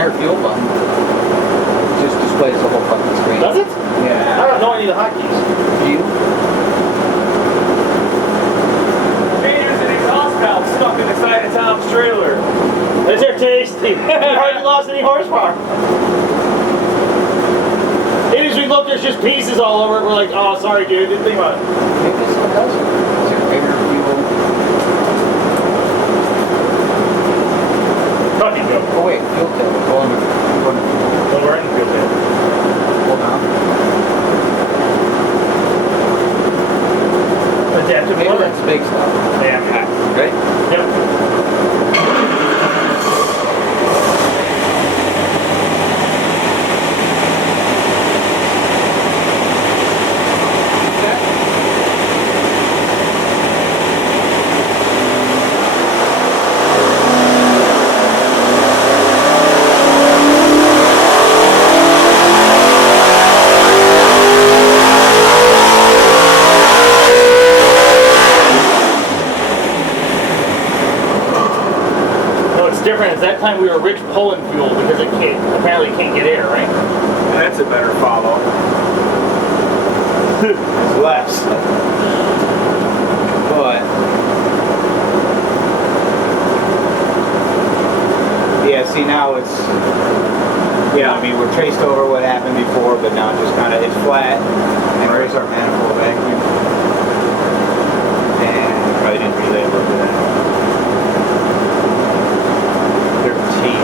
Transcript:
generic fuel button. It just displays the whole fucking screen. Does it? Yeah. I don't know any of the hotkeys. Do you? Hey, there's an exhaust valve stuck in the side of Tom's trailer. Is there tasty? Hardly lost any horsepower. Maybe as we look, there's just pieces all over it. We're like, oh, sorry, dude. Didn't think about it. Maybe this one does. It's your favorite fuel. Fucking go. Oh wait, fuel tip. Hold on. Well, we're in the field there. Hold on. Adaptive Maybe motor. that's big stuff. Yeah. Ready? Yep. Different is that time we were rich pulling fuel because it apparently can't get air, right? That's a better follow. It's less. But yeah, see now it's I mean we're traced over what happened before, but now it's just kind of it's flat. And where's our manifold vacuum? And probably didn't relay a little bit of that. 13.